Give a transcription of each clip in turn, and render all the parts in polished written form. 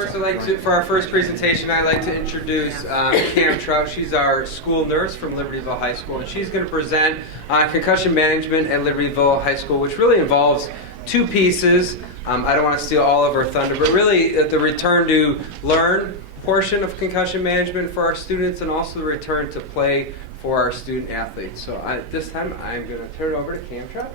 First, for our first presentation, I'd like to introduce Cam Trout. She's our school nurse from Libertyville High School, and she's going to present concussion management at Libertyville High School, which really involves two pieces. I don't want to steal all of her thunder, but really the return to learn portion of concussion management for our students, and also the return to play for our student athletes. So at this time, I'm going to turn it over to Cam Trout.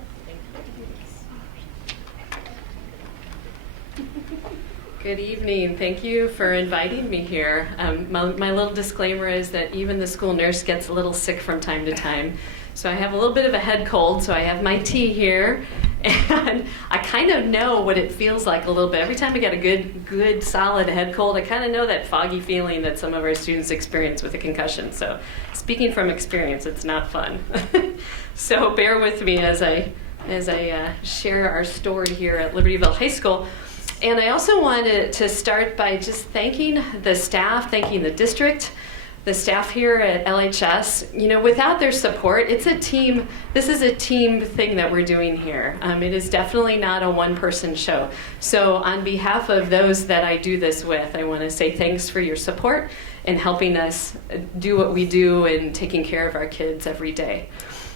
Good evening. Thank you for inviting me here. My little disclaimer is that even the school nurse gets a little sick from time to time. So I have a little bit of a head cold, so I have my tea here. And I kind of know what it feels like a little bit. Every time I get a good solid head cold, I kind of know that foggy feeling that some of our students experience with a concussion. So speaking from experience, it's not fun. So bear with me as I share our story here at Libertyville High School. And I also wanted to start by just thanking the staff, thanking the district, the staff here at LHS. You know, without their support, it's a team. This is a team thing that we're doing here. It is definitely not a one-person show. So on behalf of those that I do this with, I want to say thanks for your support and helping us do what we do and taking care of our kids every day.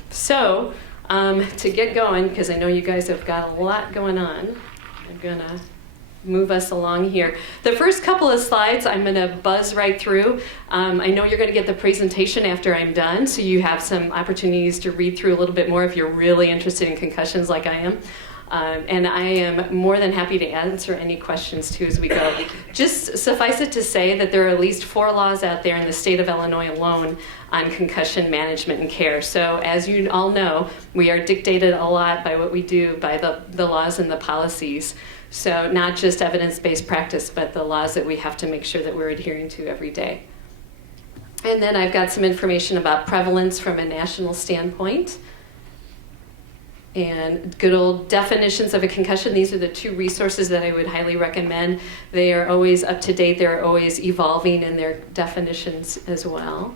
So to get going, because I know you guys have got a lot going on, I'm going to move us along here. The first couple of slides I'm going to buzz right through. I know you're going to get the presentation after I'm done, so you have some opportunities to read through a little bit more if you're really interested in concussions like I am. And I am more than happy to answer any questions too as we go. Just suffice it to say that there are at least 4 laws out there in the state of Illinois alone on concussion management and care. So as you all know, we are dictated a lot by what we do, by the laws and the policies. So not just evidence-based practice, but the laws that we have to make sure that we're adhering to every day. And then I've got some information about prevalence from a national standpoint. And good old definitions of a concussion. These are the 2 resources that I would highly recommend. They are always up to date. They're always evolving in their definitions as well.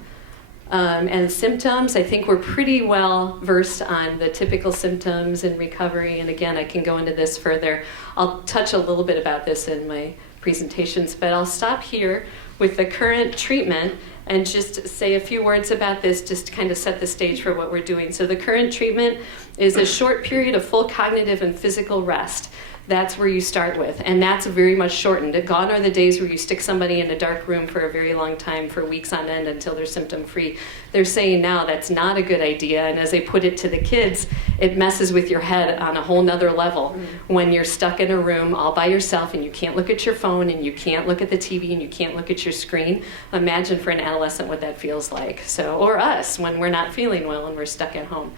And symptoms, I think we're pretty well versed on the typical symptoms and recovery. And again, I can go into this further. I'll touch a little bit about this in my presentations, but I'll stop here with the current treatment and just say a few words about this just to kind of set the stage for what we're doing. So the current treatment is a short period of full cognitive and physical rest. That's where you start with, and that's very much shortened. Gone are the days where you stick somebody in a dark room for a very long time, for weeks on end until they're symptom-free. They're saying now that's not a good idea, and as they put it to the kids, it messes with your head on a whole nother level when you're stuck in a room all by yourself and you can't look at your phone and you can't look at the TV and you can't look at your screen. Imagine for an adolescent what that feels like. So, or us when we're not feeling well and we're stuck at home.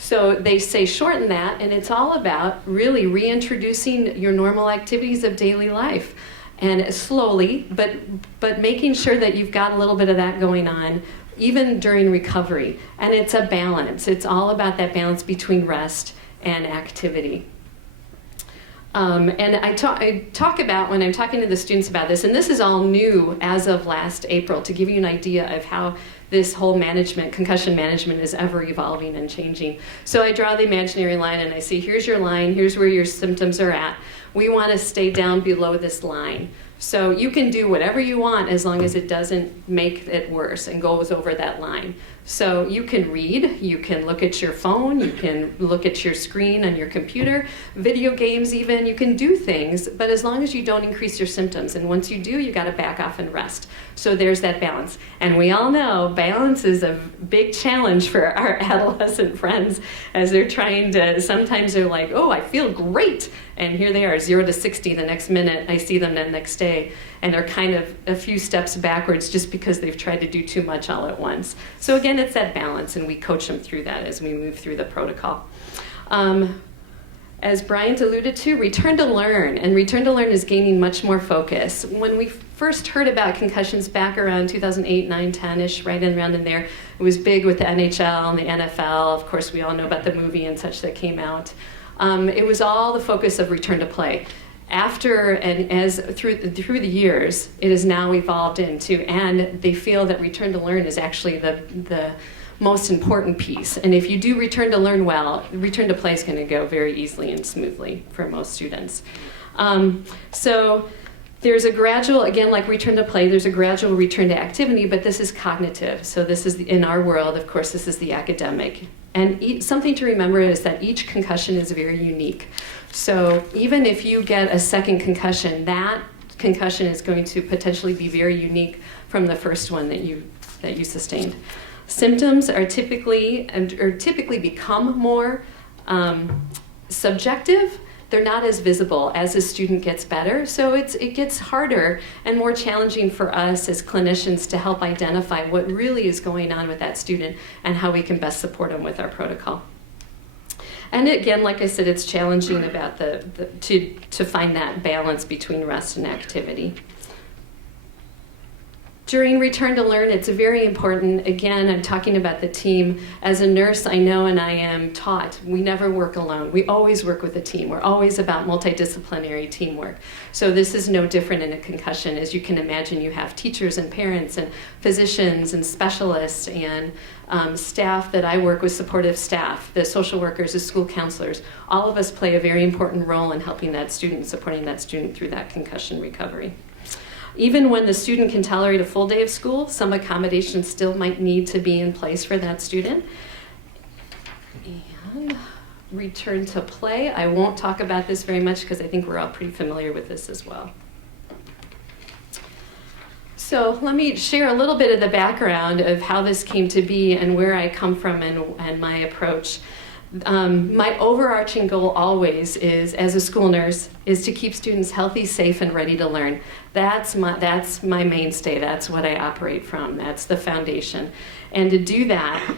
So they say shorten that, and it's all about really reintroducing your normal activities of daily life, and slowly, but making sure that you've got a little bit of that going on, even during recovery. And it's a balance. It's all about that balance between rest and activity. And I talk about, when I'm talking to the students about this, and this is all new as of last April, to give you an idea of how this whole concussion management is ever evolving and changing. So I draw the imaginary line and I say, here's your line, here's where your symptoms are at. We want to stay down below this line. So you can do whatever you want as long as it doesn't make it worse and goes over that line. So you can read, you can look at your phone, you can look at your screen on your computer, video games even, you can do things, but as long as you don't increase your symptoms. And once you do, you got to back off and rest. So there's that balance. And we all know balance is a big challenge for our adolescent friends as they're trying to, sometimes they're like, oh, I feel great. And here they are, 0 to 60 the next minute. I see them the next day. And they're kind of a few steps backwards just because they've tried to do too much all at once. So again, it's that balance, and we coach them through that as we move through the protocol. As Brian's alluded to, return to learn, and return to learn is gaining much more focus. When we first heard about concussions back around 2008, 9, 10-ish, right in around in there, it was big with the NHL and the NFL. Of course, we all know about the movie and such that came out. It was all the focus of return to play. After and as through the years, it has now evolved into, and they feel that return to learn is actually the most important piece. And if you do return to learn well, return to play is going to go very easily and smoothly for most students. So There's a gradual, again, like return to play, there's a gradual return to activity, but this is cognitive. So this is, in our world, of course, this is the academic. And something to remember is that each concussion is very unique. So even if you get a second concussion, that concussion is going to potentially be very unique from the first one that you sustained. Symptoms are typically become more subjective. They're not as visible as a student gets better, so it gets harder and more challenging for us as clinicians to help identify what really is going on with that student and how we can best support them with our protocol. And again, like I said, it's challenging about to find that balance between rest and activity. During Return to Learn, it's very important. Again, I'm talking about the team. As a nurse, I know and I am taught, we never work alone. We always work with a team. We're always about multidisciplinary teamwork. So this is no different in a concussion. As you can imagine, you have teachers and parents and physicians and specialists and staff that I work with, supportive staff, the social workers, the school counselors. All of us play a very important role in helping that student, supporting that student through that concussion recovery. Even when the student can tolerate a full day of school, some accommodations still might need to be in place for that student. And return to play. I won't talk about this very much because I think we're all pretty familiar with this as well. So let me share a little bit of the background of how this came to be and where I come from and my approach. My overarching goal always is, as a school nurse, is to keep students healthy, safe, and ready to learn. That's my mainstay. That's what I operate from. That's the foundation. And to do that,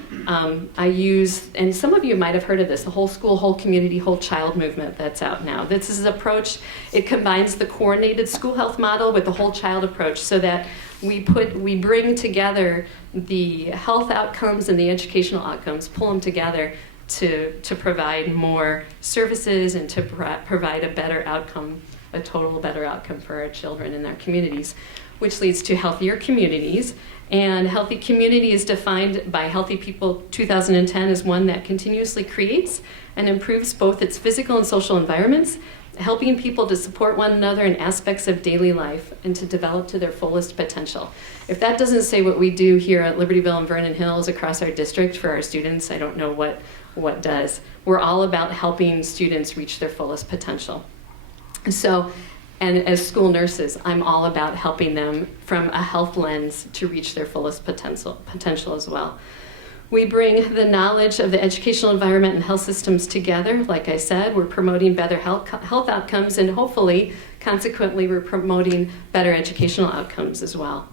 I use, and some of you might have heard of this, the whole school, whole community, whole child movement that's out now. This is an approach, it combines the coordinated school health model with the whole child approach so that we bring together the health outcomes and the educational outcomes, pull them together to provide more services and to provide a better outcome, a total better outcome for our children and our communities, which leads to healthier communities. And healthy community is defined by Healthy People 2010 as one that continuously creates and improves both its physical and social environments, helping people to support one another in aspects of daily life and to develop to their fullest potential. If that doesn't say what we do here at Libertyville and Vernon Hills across our district for our students, I don't know what does. We're all about helping students reach their fullest potential. So, and as school nurses, I'm all about helping them from a health lens to reach their fullest potential as well. We bring the knowledge of the educational environment and health systems together. Like I said, we're promoting better health outcomes, and hopefully, consequently, we're promoting better educational outcomes as well.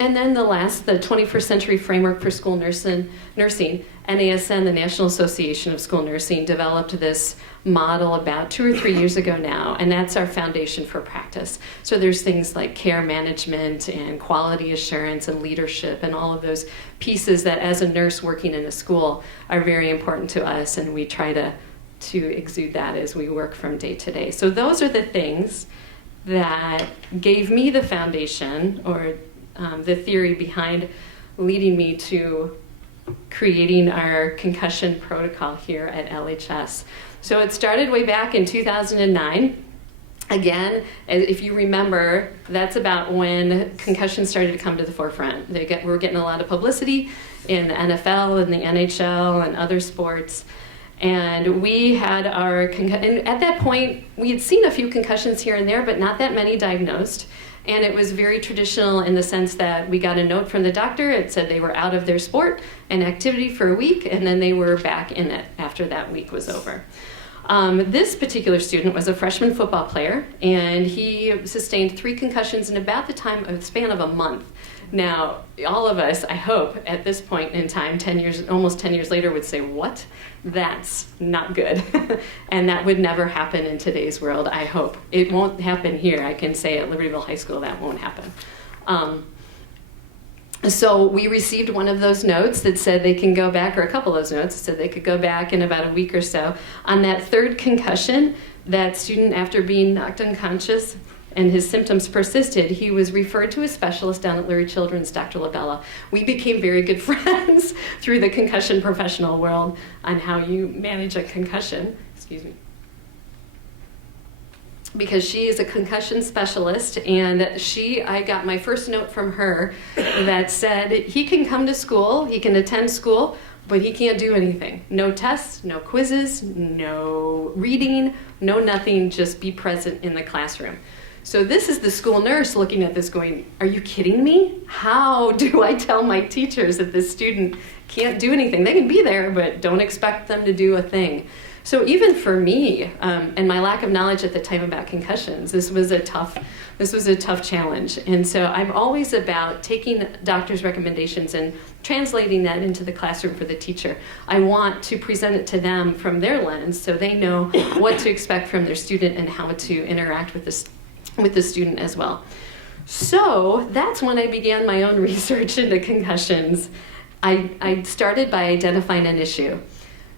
And then the 21st Century Framework for School Nursing, NASN, the National Association of School Nursing, developed this model about 2 or 3 years ago now, and that's our foundation for practice. So there's things like care management and quality assurance and leadership and all of those pieces that as a nurse working in a school are very important to us, and we try to exude that as we work from day to day. So those are the things that gave me the foundation, or the theory behind leading me to creating our concussion protocol here at LHS. So it started way back in 2009. Again, if you remember, that's about when concussions started to come to the forefront. We were getting a lot of publicity in the NFL and the NHL and other sports. And we had and at that point, we had seen a few concussions here and there, but not that many diagnosed. And it was very traditional in the sense that we got a note from the doctor. It said they were out of their sport and activity for a week, and then they were back in it after that week was over. This particular student was a freshman football player, and he sustained 3 concussions in about the span of a month. Now, all of us, I hope, at this point in time, almost 10 years later, would say, what? That's not good. And that would never happen in today's world, I hope. It won't happen here. I can say at Libertyville High School that won't happen. So we received one of those notes that said they can go back, or a couple of those notes that said they could go back in about a week or so. On that 3rd concussion, that student, after being knocked unconscious, and his symptoms persisted, he was referred to a specialist down at Lurie Children's, Dr. Labella. We became very good friends through the concussion professional world on how you manage a concussion. Excuse me. because she is a concussion specialist, and I got my first note from her that said he can come to school, he can attend school, but he can't do anything. No tests, no quizzes, no reading, no nothing, just be present in the classroom. So this is the school nurse looking at this going, are you kidding me? How do I tell my teachers that this student can't do anything? They can be there, but don't expect them to do a thing. So even for me, and my lack of knowledge at the time about concussions, this was a tough challenge. And so I'm always about taking doctors' recommendations and translating that into the classroom for the teacher. I want to present it to them from their lens so they know what to expect from their student and how to interact with the student as well. So that's when I began my own research into concussions. I started by identifying an issue.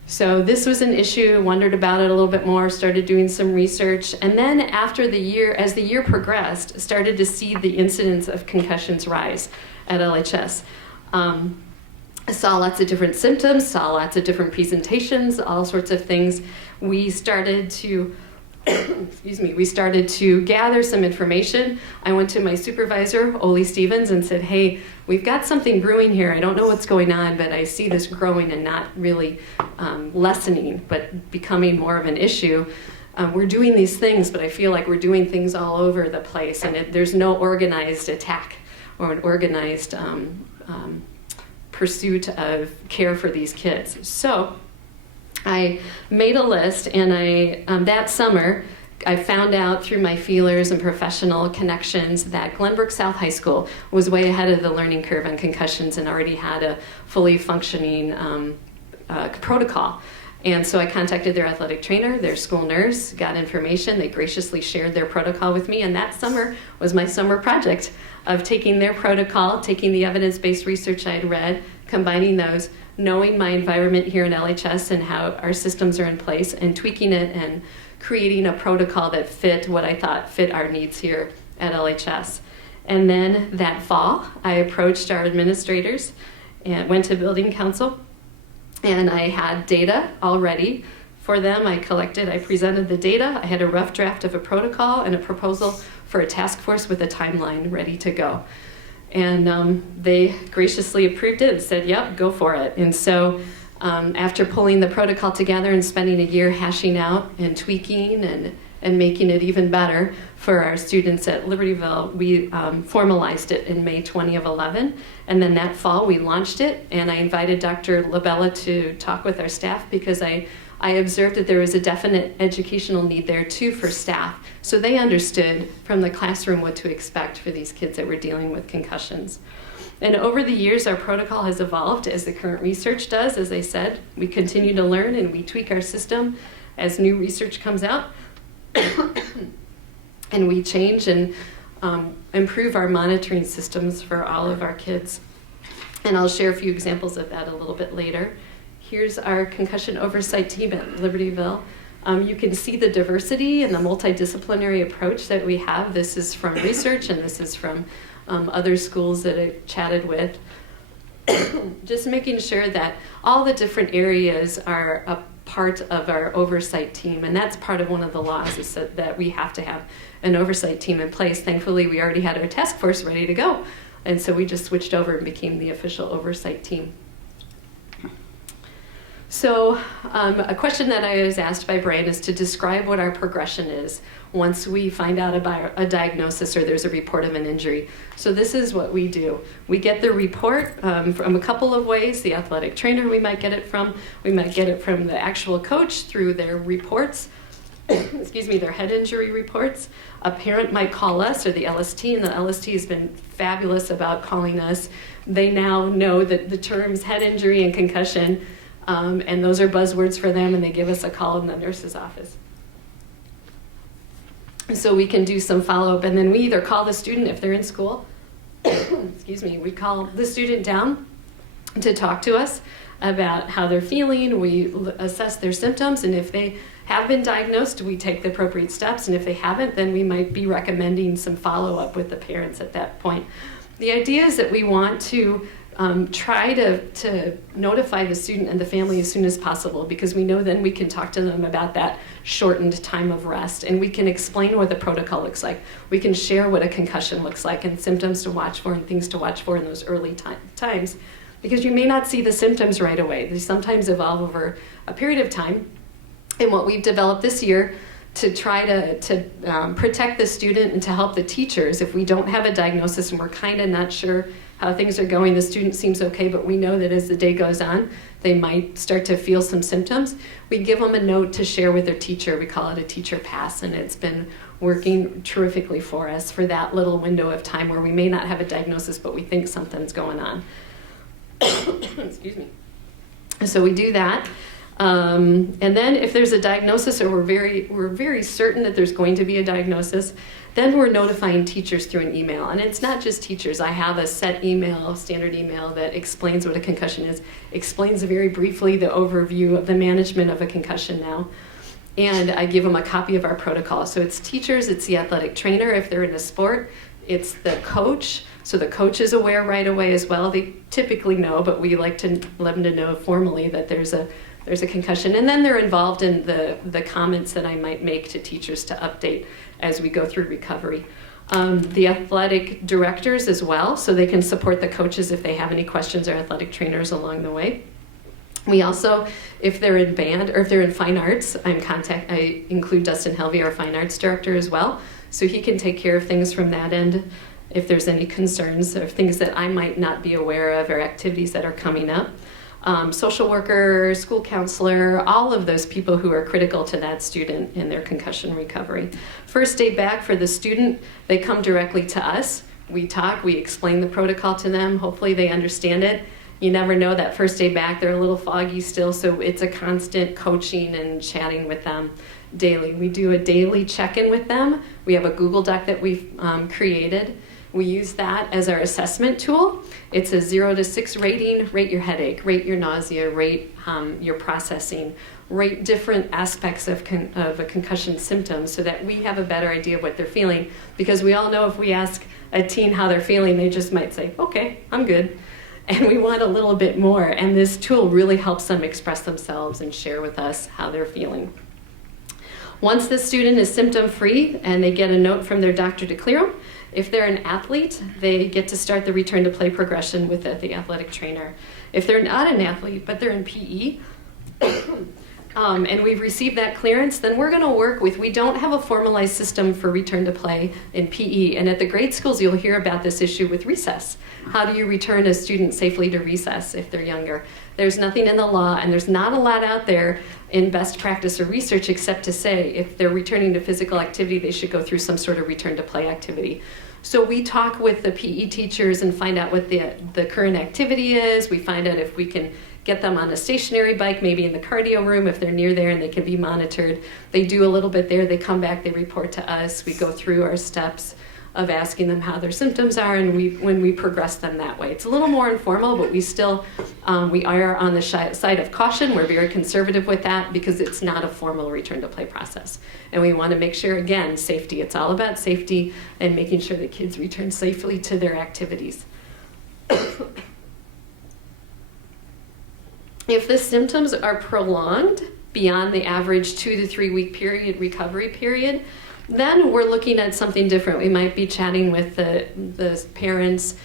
So this was an issue, wondered about it a little bit more, started doing some research, and then as the year progressed, started to see the incidence of concussions rise at LHS. I saw lots of different symptoms, saw lots of different presentations, all sorts of things. We started to gather some information. I went to my supervisor, Ole Stevens, and said, hey, we've got something brewing here. I don't know what's going on, but I see this growing and not really lessening, but becoming more of an issue. We're doing these things, but I feel like we're doing things all over the place, and there's no organized attack or an organized pursuit of care for these kids. So I made a list, and that summer, I found out through my feelers and professional connections that Glenbrook South High School was way ahead of the learning curve on concussions and already had a fully functioning protocol. And so I contacted their athletic trainer, their school nurse, got information. They graciously shared their protocol with me, and that summer was my summer project of taking their protocol, taking the evidence-based research I had read, combining those, knowing my environment here at LHS and how our systems are in place, and tweaking it and creating a protocol that fit what I thought fit our needs here at LHS. And then that fall, I approached our administrators and went to building council, and I had data already for them. I presented the data. I had a rough draft of a protocol and a proposal for a task force with a timeline ready to go. And they graciously approved it and said, yep, go for it. And so after pulling the protocol together and spending a year hashing out and tweaking and making it even better for our students at Libertyville, we formalized it in May 2011. And then that fall we launched it, and I invited Dr. Labella to talk with our staff because I observed that there was a definite educational need there too for staff, so they understood from the classroom what to expect for these kids that were dealing with concussions. And over the years, our protocol has evolved as the current research does. As I said, we continue to learn and we tweak our system as new research comes out. And we change and improve our monitoring systems for all of our kids. And I'll share a few examples of that a little bit later. Here's our concussion oversight team at Libertyville. You can see the diversity and the multidisciplinary approach that we have. This is from research, and this is from other schools that I've chatted with. Just making sure that all the different areas are a part of our oversight team, and that's part of one of the laws, is that we have to have an oversight team in place. Thankfully, we already had our task force ready to go, and so we just switched over and became the official oversight team. So a question that I was asked by Brian is to describe what our progression is once we find out about a diagnosis or there's a report of an injury. So this is what we do. We get the report from a couple of ways. The athletic trainer we might get it from. We might get it from the actual coach through their reports, their head injury reports. A parent might call us or the LST, and the LST has been fabulous about calling us. They now know that the terms head injury and concussion, and those are buzzwords for them, and they give us a call in the nurse's office. So we can do some follow-up, and then we either call the student if they're in school, we call the student down to talk to us about how they're feeling. We assess their symptoms, and if they have been diagnosed, we take the appropriate steps, and if they haven't, then we might be recommending some follow-up with the parents at that point. The idea is that we want to try to notify the student and the family as soon as possible, because we know then we can talk to them about that shortened time of rest, and we can explain what the protocol looks like. We can share what a concussion looks like and symptoms to watch for and things to watch for in those early times, because you may not see the symptoms right away. They sometimes evolve over a period of time. And what we've developed this year to try to protect the student and to help the teachers, if we don't have a diagnosis and we're kind of not sure how things are going, the student seems okay, but we know that as the day goes on, they might start to feel some symptoms. We give them a note to share with their teacher. We call it a teacher pass, and it's been working terrifically for us for that little window of time where we may not have a diagnosis, but we think something's going on. Excuse me. So we do that. And then if there's a diagnosis, or we're very certain that there's going to be a diagnosis, then we're notifying teachers through an email. And it's not just teachers. I have a set email, standard email, that explains what a concussion is, explains very briefly the overview of the management of a concussion now. And I give them a copy of our protocol. So it's teachers, it's the athletic trainer if they're in a sport, it's the coach. So the coach is aware right away as well. They typically know, but we like to let them to know formally that there's a concussion. And then they're involved in the comments that I might make to teachers to update as we go through recovery. The athletic directors as well, so they can support the coaches if they have any questions, or athletic trainers along the way. We also, if they're in band or if they're in fine arts, I include Dustin Helvey, our fine arts director, as well. So he can take care of things from that end if there's any concerns or things that I might not be aware of or activities that are coming up. Social worker, school counselor, all of those people who are critical to that student in their concussion recovery. First day back for the student, they come directly to us. We talk, we explain the protocol to them. Hopefully they understand it. You never know, that first day back, they're a little foggy still, so it's a constant coaching and chatting with them daily. We do a daily check-in with them. We have a Google Doc that we've created. We use that as our assessment tool. It's a 0 to 6 rating. Rate your headache, rate your nausea, rate your processing, rate different aspects of a concussion symptom, so that we have a better idea of what they're feeling. Because we all know if we ask a teen how they're feeling, they just might say, okay, I'm good. And we want a little bit more. And this tool really helps them express themselves and share with us how they're feeling. Once the student is symptom-free and they get a note from their doctor to clear them, if they're an athlete, they get to start the return to play progression with the athletic trainer. If they're not an athlete, but they're in PE, and we've received that clearance, then we're going to work with, we don't have a formalized system for return to play in PE. And at the grade schools, you'll hear about this issue with recess. How do you return a student safely to recess if they're younger? There's nothing in the law, and there's not a lot out there in best practice or research except to say if they're returning to physical activity, they should go through some sort of return to play activity. So we talk with the PE teachers and find out what the current activity is. We find out if we can get them on a stationary bike, maybe in the cardio room if they're near there and they can be monitored. They do a little bit there, they come back, they report to us. We go through our steps of asking them how their symptoms are, and when we progress them that way. It's a little more informal, but we still, we are on the side of caution. We're very conservative with that because it's not a formal return to play process. And we want to make sure, again, safety. It's all about safety and making sure that kids return safely to their activities. If the symptoms are prolonged beyond the average 2 to 3 week recovery period, then we're looking at something different. We might be chatting with the parents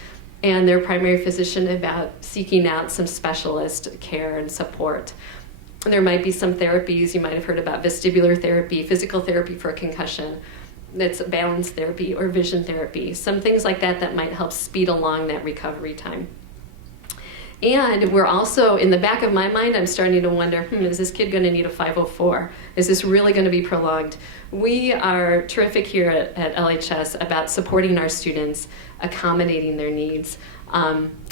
and their primary physician about seeking out some specialist care and support. There might be some therapies. You might have heard about vestibular therapy, physical therapy for a concussion, that's balance therapy or vision therapy, some things like that that might help speed along that recovery time. And we're also, in the back of my mind, I'm starting to wonder, is this kid going to need a 504? Is this really going to be prolonged? We are terrific here at LHS about supporting our students, accommodating their needs.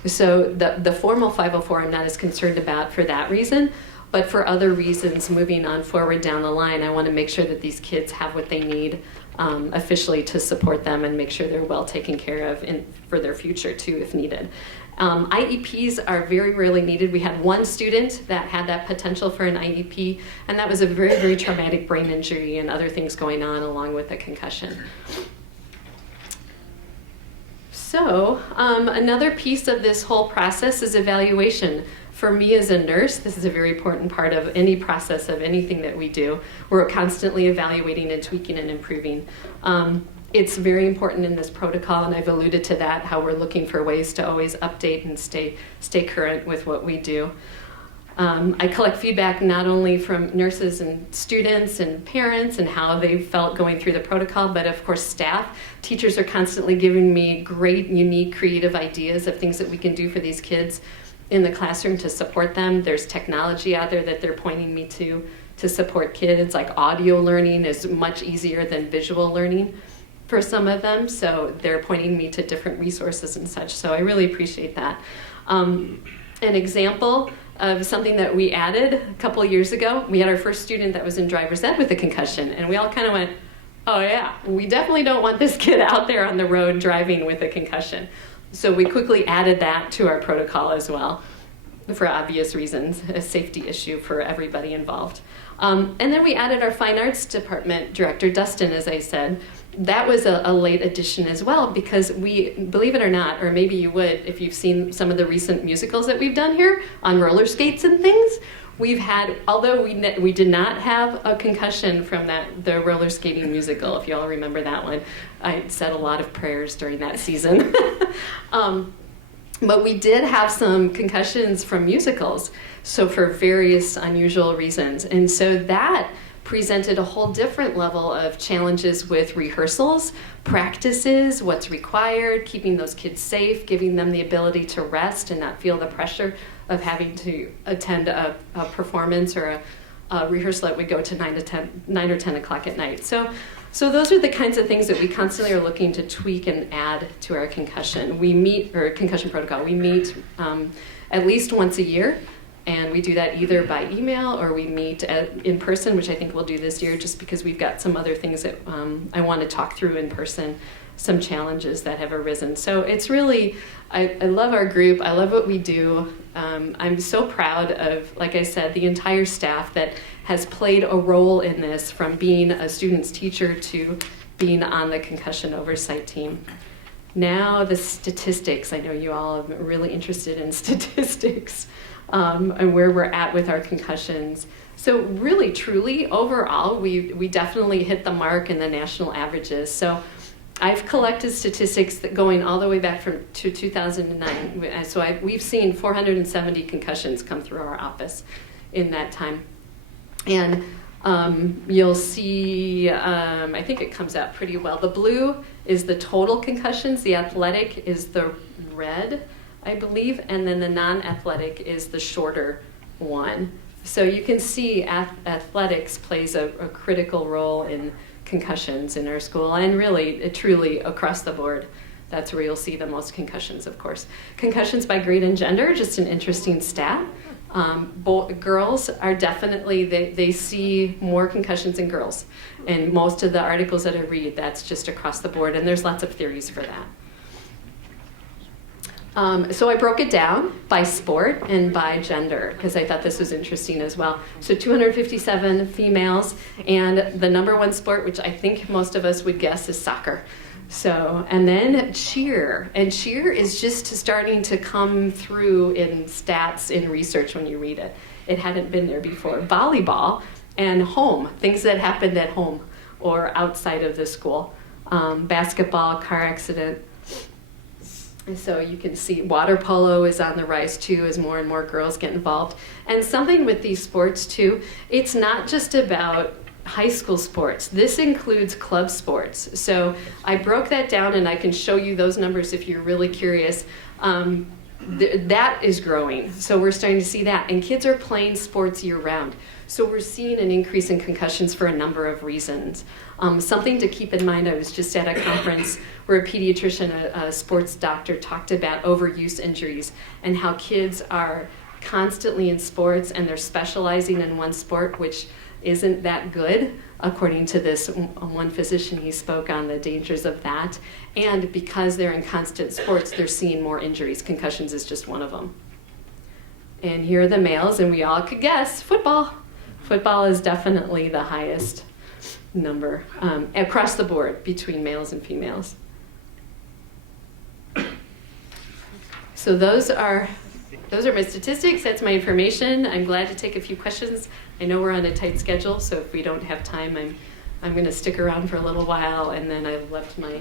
So the formal 504 I'm not as concerned about for that reason, but for other reasons, moving on forward down the line, I want to make sure that these kids have what they need officially to support them and make sure they're well taken care of for their future too, if needed. IEPs are very rarely needed. We had one student that had that potential for an IEP, and that was a very, very traumatic brain injury and other things going on along with a concussion. So another piece of this whole process is evaluation. For me as a nurse, this is a very important part of any process of anything that we do. We're constantly evaluating and tweaking and improving. It's very important in this protocol, and I've alluded to that, how we're looking for ways to always update and stay current with what we do. I collect feedback not only from nurses and students and parents and how they felt going through the protocol, but of course staff. Teachers are constantly giving me great, unique, creative ideas of things that we can do for these kids in the classroom to support them. There's technology out there that they're pointing me to support kids, like audio learning is much easier than visual learning for some of them, so they're pointing me to different resources and such, so I really appreciate that. An example of something that we added a couple years ago, we had our first student that was in driver's ed with a concussion, and we all kind of went, oh yeah, we definitely don't want this kid out there on the road driving with a concussion. So we quickly added that to our protocol as well, for obvious reasons, a safety issue for everybody involved. And then we added our fine arts department director, Dustin, as I said. That was a late addition as well, because we, believe it or not, or maybe you would if you've seen some of the recent musicals that we've done here on roller skates and things, we've had, although we did not have a concussion from the roller skating musical, if you all remember that one. I said a lot of prayers during that season. But we did have some concussions from musicals, so for various unusual reasons. And so that presented a whole different level of challenges with rehearsals, practices, what's required, keeping those kids safe, giving them the ability to rest and not feel the pressure of having to attend a performance or a rehearsal that would go to 9 or 10 o'clock at night. So those are the kinds of things that we constantly are looking to tweak and add to our concussion. Concussion protocol. We meet at least once a year, and we do that either by email or we meet in person, which I think we'll do this year just because we've got some other things that I want to talk through in person, some challenges that have arisen. So it's really, I love our group. I love what we do. I'm so proud of, like I said, the entire staff that has played a role in this, from being a student's teacher to being on the concussion oversight team. Now the statistics. I know you all are really interested in statistics and where we're at with our concussions. So really, truly, overall, we definitely hit the mark in the national averages. So I've collected statistics that going all the way back to 2009. So we've seen 470 concussions come through our office in that time. And you'll see, I think it comes out pretty well. The blue is the total concussions. The athletic is the red, I believe. And then the non-athletic is the shorter one. So you can see athletics plays a critical role in concussions in our school, and really, truly across the board. That's where you'll see the most concussions, of course. Concussions by grade and gender, just an interesting stat. Girls are definitely, they see more concussions in girls. And most of the articles that I read, that's just across the board, and there's lots of theories for that. So I broke it down by sport and by gender, because I thought this was interesting as well. So 257 females, and the number one sport, which I think most of us would guess, is soccer. So, and then cheer. And cheer is just starting to come through in stats, in research when you read it. It hadn't been there before. Volleyball and home, things that happened at home or outside of the school. Basketball, car accident. And so you can see water polo is on the rise too as more and more girls get involved. And something with these sports too, it's not just about high school sports. This includes club sports. So I broke that down, and I can show you those numbers if you're really curious. That is growing. So we're starting to see that. And kids are playing sports year round. So we're seeing an increase in concussions for a number of reasons. Something to keep in mind, I was just at a conference where a pediatrician, a sports doctor, talked about overuse injuries and how kids are constantly in sports and they're specializing in one sport, which isn't that good, according to this one physician. He spoke on the dangers of that. And because they're in constant sports, they're seeing more injuries. Concussions is just one of them. And here are the males, and we all could guess football. Football is definitely the highest number across the board between males and females. So those are my statistics. That's my information. I'm glad to take a few questions. I know we're on a tight schedule, so if we don't have time, I'm going to stick around for a little while, and then I've left my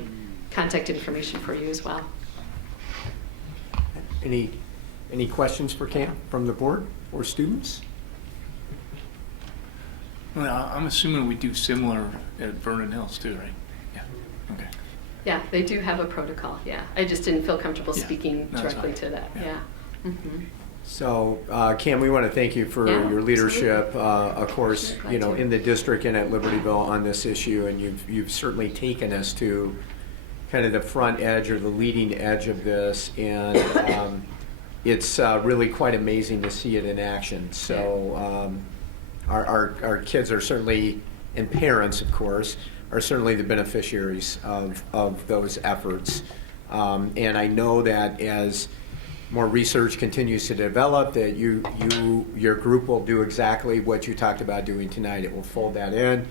contact information for you as well. Any questions for Cam from the board or students? Well, I'm assuming we do similar at Vernon Hills too, right? Yeah. Okay. Yeah, they do have a protocol. Yeah, I just didn't feel comfortable Yeah, speaking that's directly fine. to that. Yeah. Yeah. Mm-hmm. So, Cam, we want to thank you for Yeah, your leadership, absolutely. of course, Sure, glad you know, to. in the district and at Libertyville on this issue, and you've certainly taken us to kind of the front edge or the leading edge of this, and it's really quite amazing to see it in action. So, our kids are certainly, and parents, of course, are certainly the beneficiaries of those efforts. And I know that as more research continues to develop, that your group will do exactly what you talked about doing tonight. It will fold that in.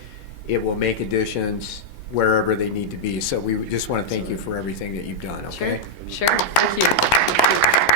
It will make additions wherever they need to be. So we just want to thank you for everything that you've done, okay? Sure. Thank you.